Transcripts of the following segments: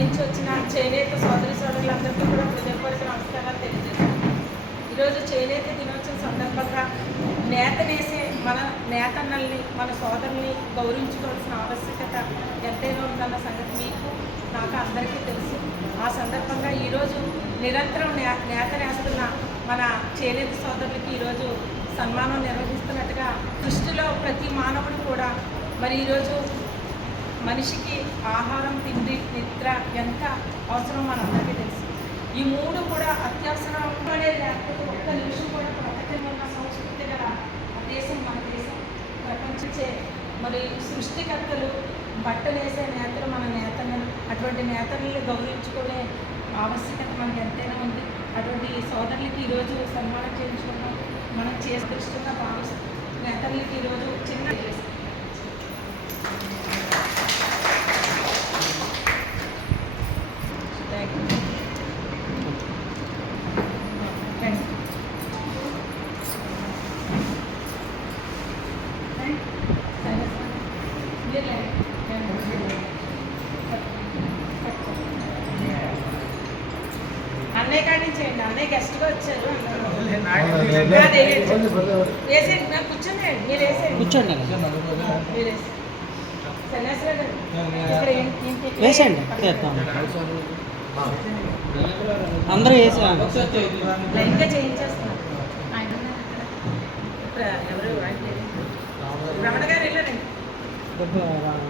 నుంచి వచ్చిన చేనేత సోదరి సోదరులందరికీ కూడా హృదయపూర్వక నమస్కారాలు తెలియజేస్తాను. ఈరోజు చేనేత దినోత్సవం సందర్భంగా నేత వేసే మన నేతన్నల్ని మన సోదరుల్ని గౌరవించుకోవాల్సిన ఆవశ్యకత ఎంతైనా ఉందన్న సంగతి మీకు నాకు అందరికీ తెలుసు. ఆ సందర్భంగా ఈరోజు నిరంతరం నే నేత నేస్తున్న మన చేనేత సోదరులకి ఈరోజు సన్మానం నిర్వహిస్తున్నట్టుగా దృష్టిలో ప్రతి మానవుడు కూడా మరి ఈరోజు మనిషికి ఆహారం తిండి నిద్ర ఎంత అవసరం మనందరికీ తెలుసు. ఈ మూడు కూడా అత్యవసరం. లేకపోతే ఒక్క నిమిషం కూడా ప్రపంచంలో ఉన్న సంస్కృతి గల దేశం మన దేశం ప్రపంచే మరి సృష్టికర్తలు బట్టలేసే నేతలు మన నేతలను అటువంటి నేతల్ని గౌరవించుకునే ఆవశ్యకత మనకి ఎంతైనా ఉంది. అటువంటి సోదరులకి ఈరోజు సన్మానం చేయించుకున్నాం మనం చేస్తున్న భావ నేతలకి ఈరోజు చిన్న థ్యాంక్ యూ థ్యాంక్ యూ సరే సార్ మీరు అన్నయ్య కాడి నుంచి చేయండి అన్నయ్య గెస్ట్గా వచ్చారు వేసేయండి నాకు కూర్చోండి మీరు వేసేయండి. కూర్చోండి. మీరు వేసేయండి చేద్దాం అందరూ లైన్గా చేయించేస్తున్నారు. ఎవరు. రమణ గారు వెళ్ళారండి.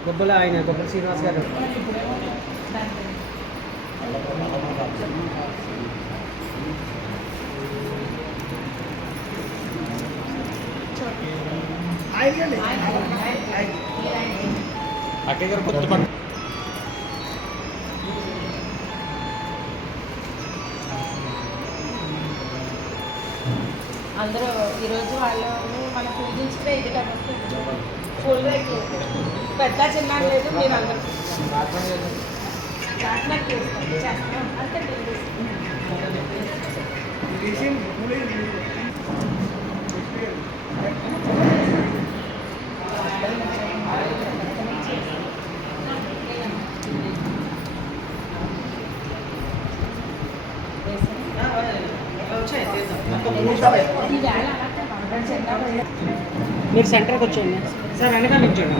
గొప్పల ఆయన గొప్పల శ్రీనివాస్ గారు. అక్కయ్య గారు కొత్త పట్టు అందరూ ఈరోజు వాళ్ళని మనం పూజించుకునే ఇది కాబట్టి ఫుల్ పెద్ద చిన్న లేదు మీరు అందరూ ప్రార్థన చేస్తాం అంతే ఈ మీరు సెంటర్కి వచ్చేయండి. సార్ వెనక నిల్చోండి.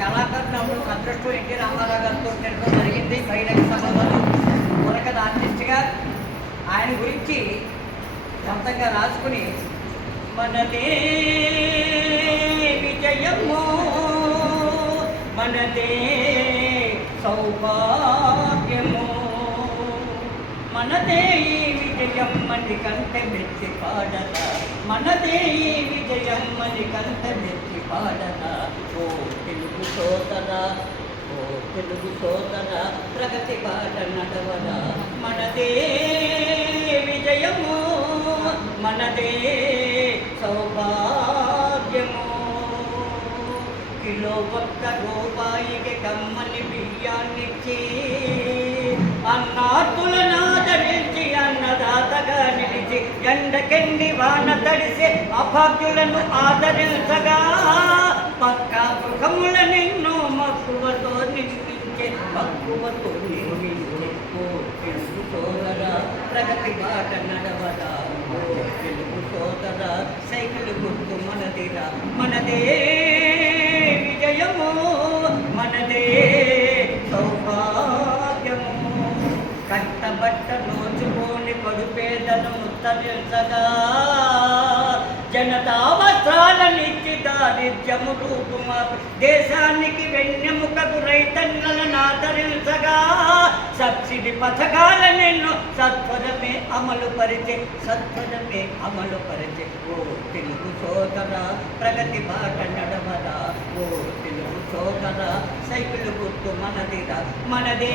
కళాకారులు అదృష్టం ఎన్టీ రామారావు గారితో తిరగడం జరిగింది. బహిరంగ సభలో ఉరక ఆర్టిస్ట్గా ఆయన గురించి సొంతంగా రాసుకుని మనదే విజయము మనదే సౌభాగ్యము మనదే విజయం మని కంట మెచ్చి పాడన మనదే విజయం మని మెచ్చి పాడన ఓ తెలుగు సోదర ఓ తెలుగు సోదర ప్రగతి బాట నడవర మనదే విజయము మనదే సౌభాగ్యము. కిలో ఒక్క రూపాయికి కమ్మని బియ్యాన్నిచ్చి ఎండకెండి వాన తడిసే అభాగ్యులను ఆదరించగా పక్క గృహముల నిన్ను మక్కువతో నిర్మించే మక్కువతో నిర్మించే తెలుగు సోదర ప్రగతి బాట నడవరా తెలుగు సోదర సైకిల్ గుర్తు మనదిరా మనదే విజయము మనదే సౌభాగ్యము. కట్టబట్ట కడుపేదను ముత్తరించగా జనతా వస్త్రాలనిచ్చి దారిద్ర్యము రూపుమా దేశానికి వెన్నెముకకు రైతన్నలను ఆదరించగా సబ్సిడీ పథకాల నిన్ను సత్వరమే అమలు పరిచే సత్వరమే అమలు పరిచే. ఓ తెలుగు సోదర ప్రగతి బాట నడవరా. ఓ తెలుగు సోదర సైకిల్ గుర్తు మనదిరా మనదే.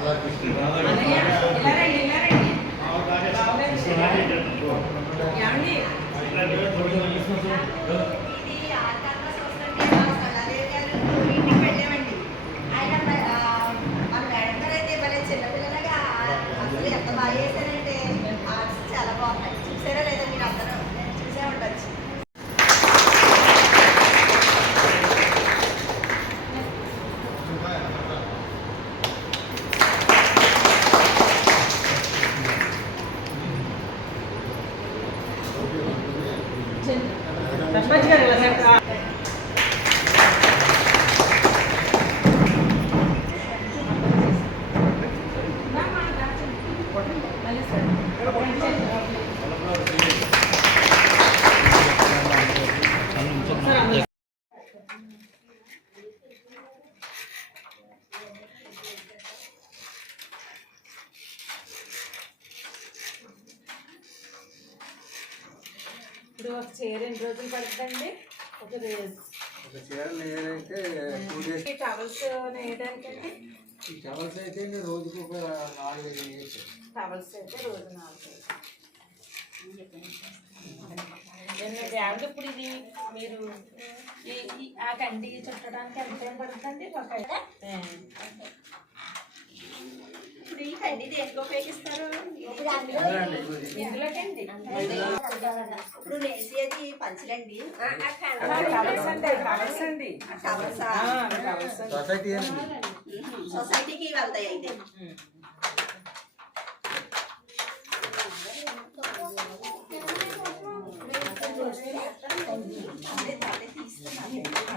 ఎంత ఇప్పుడు ఒక చీర ఎన్ని రోజులు పడుతుందండి? ఒక రోజు ఒక చీర నేనైతే టూ డేస్ ఈ టవల్స్ నేయడానికండి? ఈ టవల్స్ అయితే నేను రోజుకు ఒక నాలుగు టవల్స్ అయితే రోజు నాలుగు యాభై ఇప్పుడు ఇది? మీరు ఈ ఈ- ఆ కండి చుట్టడానికి ఎంత టైం పడుతుందండి ఒక. ఇప్పుడు ఈ కండి దేనికి ఉపయోగిస్తారు? ఇందులోకండి ఇప్పుడు నేసేది పంచలండి సొసైటీకి వెళ్తాయి అయితే. తీసుకున్నాను.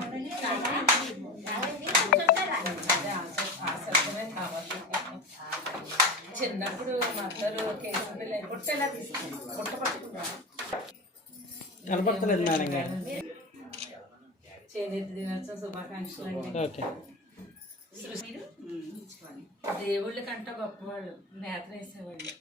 కనపడతలేదు మేడం చేనేత దినోత్సవ శుభాకాంక్షలు ఓకే. దేవుళ్ళ కంటే గొప్పవాళ్ళు నేత వేసేవాళ్ళు.